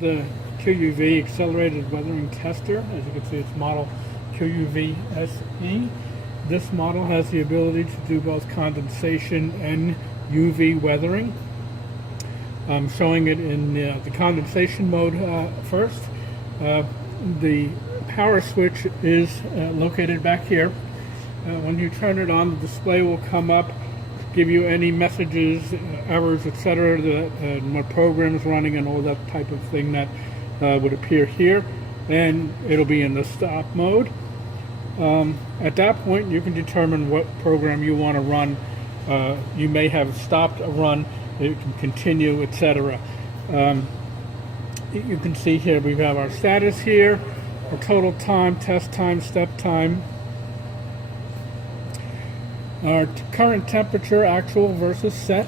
the QUV accelerated weathering tester. As you can see, it's model QUV SE. This model has the ability to do both condensation and UV weathering. I'm showing it in the condensation mode first. The power switch is located back here. When you turn it on, the display will come up, give you any messages, errors, etc., what program is running and all that type of thing that would appear here. And it'll be in the stop mode. At that point, you can determine what program you want to run. You may have stopped a run, it can continue, etc. You can see here we have our status here, our total time, test time, step time, our current temperature, actual versus set,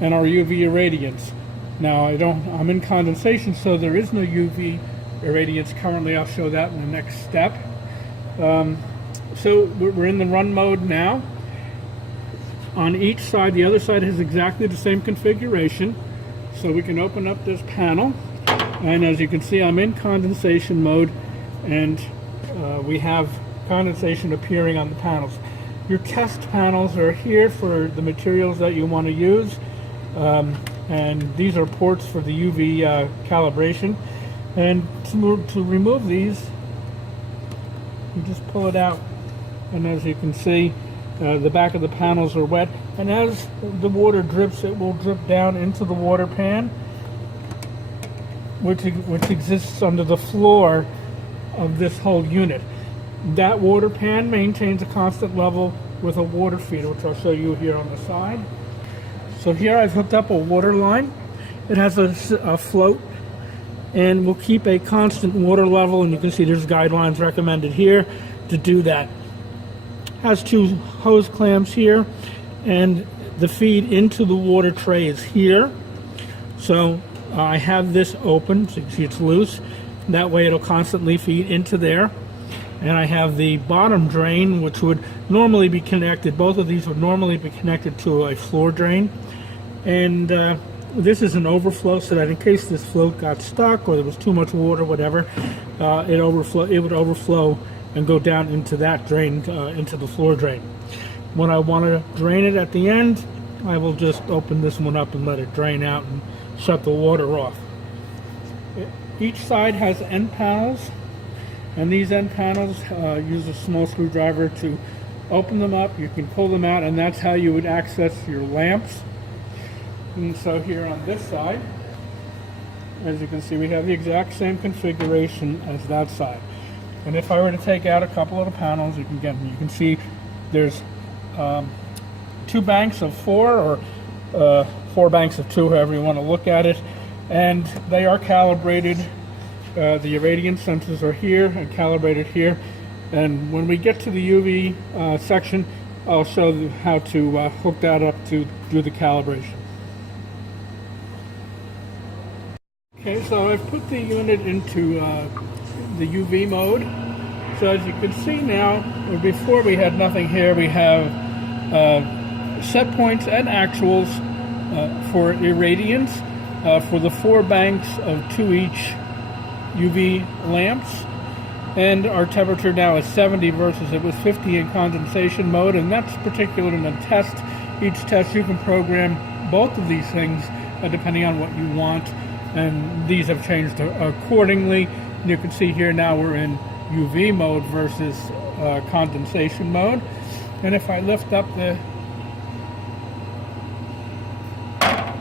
and our UV irradiance. Now I'm in condensation, so there is no UV irradiance currently. I'll show that in the next step. So we're in the run mode now. On each side, the other side has exactly the same configuration. So we can open up this panel, and as you can see, I'm in condensation mode, and we have condensation appearing on the panels. Your test panels are here for the materials that you want to use, and these are ports for the UV calibration. And to remove these, you just pull it out, and as you can see, the back of the panels are wet, and as the water drips, it will drip down into the water pan, which exists under the floor of this whole unit. That water pan maintains a constant level with a water feeder, which I'll show you here on the side. So here I've hooked up a water line. It has a float and will keep a constant water level, and you can see there's guidelines recommended here to do that. Has two hose clamps here, and the feed into the water tray is here. So I have this open, so you can see it's loose. That way it'll constantly feed into there. And I have the bottom drain, which would normally be connected, both of these would normally be connected to a floor drain. And this is an overflow, so that in case this float got stuck or there was too much water, whatever, it would overflow and go down into that drain, into the floor drain. When I want to drain it at the end, I will just open this one up and let it drain out and shut the water off. Each side has end panels, and these end panels use a small screwdriver to open them up. You can pull them out, and that's how you would access your lamps. And so here on this side, as you can see, we have the exact same configuration as that side. And if I were to take out a couple of the panels, you can see there's 2 banks of 4, or 4 banks of 2, however you want to look at it. And they are calibrated. The irradiance sensors are here and calibrated here. And when we get to the UV section, I'll show you how to hook that up to do the calibration. Okay, so I've put the unit into the UV mode. So as you can see now, before we had nothing here, we have set points and actuals for irradiance for the 4 banks of 2 each UV lamps, and our temperature now is 70 versus it was 50 in condensation mode, and that's particular in a test. Each test you can program both of these things depending on what you want, and these have changed accordingly. You can see here now we're in UV mode versus condensation mode. And if I lift up the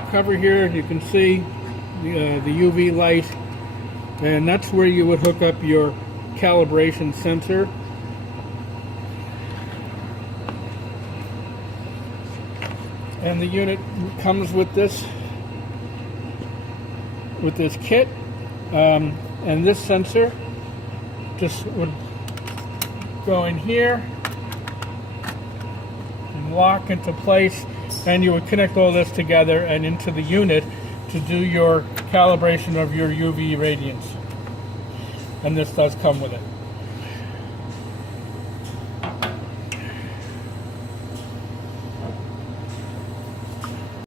cover here, you can see the UV light, and that's where you would hook up your calibration sensor. And the unit comes with this kit, and this sensor just would go in here and lock into place, and you would connect all this together and into the unit to do your calibration of your UV irradiance. And this does come with it.